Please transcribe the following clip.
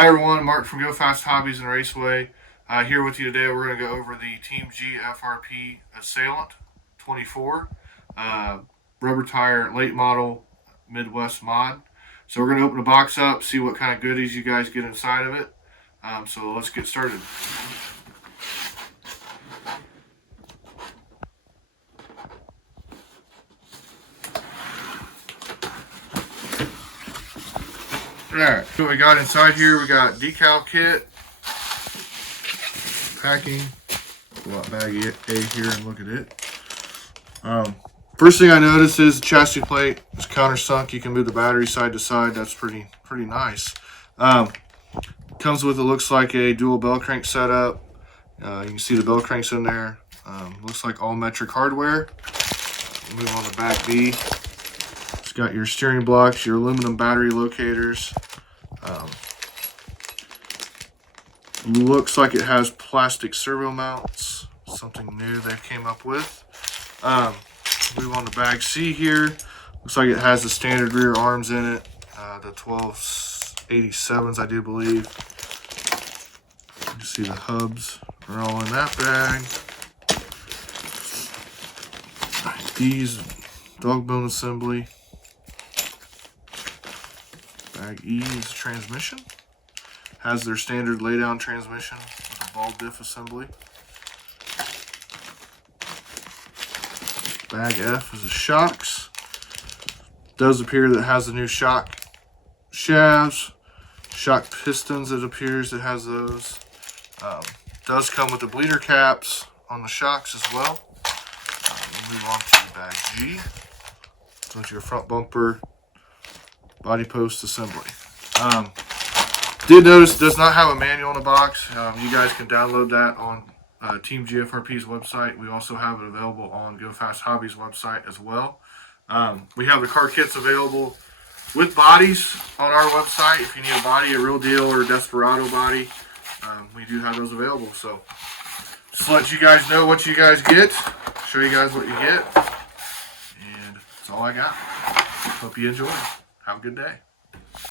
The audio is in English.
Hi everyone, Mark from Go Fast Hobbies and Raceway. Here with you today. We're going to go over the Team GFRP Assailant 24 rubber tire late model Midwest mod. So we're going to open the box up, see what kind of goodies you guys get inside of it. So let's get started. Alright, so what we got inside here, we got decal kit, packing, pull out bag A here and look at it. First thing I noticed is the chassis plate is countersunk. You can move the battery side to side. That's pretty nice. Comes with, it looks like a dual bell crank setup. You can see the bell cranks in there. Looks like all metric hardware. Move on to bag B. It's got your steering blocks, your aluminum battery locators. Looks like it has plastic servo mounts, something new they came up with. Move on to bag C here. Looks like it has the standard rear arms in it, the 1287s, I do believe. You see the hubs are all in that bag. These dog bone assembly. Bag E is the transmission. Has their standard laydown transmission with a ball diff assembly. Bag F is the shocks. Does appear that it has the new shock shafts, shock pistons. It appears it has those. Does come with the bleeder caps on the shocks as well. We'll move on to bag G. That's your front bumper body post assembly. Did notice it does not have a manual in the box. You guys can download that on Team GFRP's website. We also have it available on Go Fast Hobbies website as well. We have the car kits available with bodies on our website. If you need a body, a real deal or a Desperado body, we do have those available. So just to let you guys know what you guys get, show you guys what you get, and that's all I got. Hope you enjoy. Have a good day.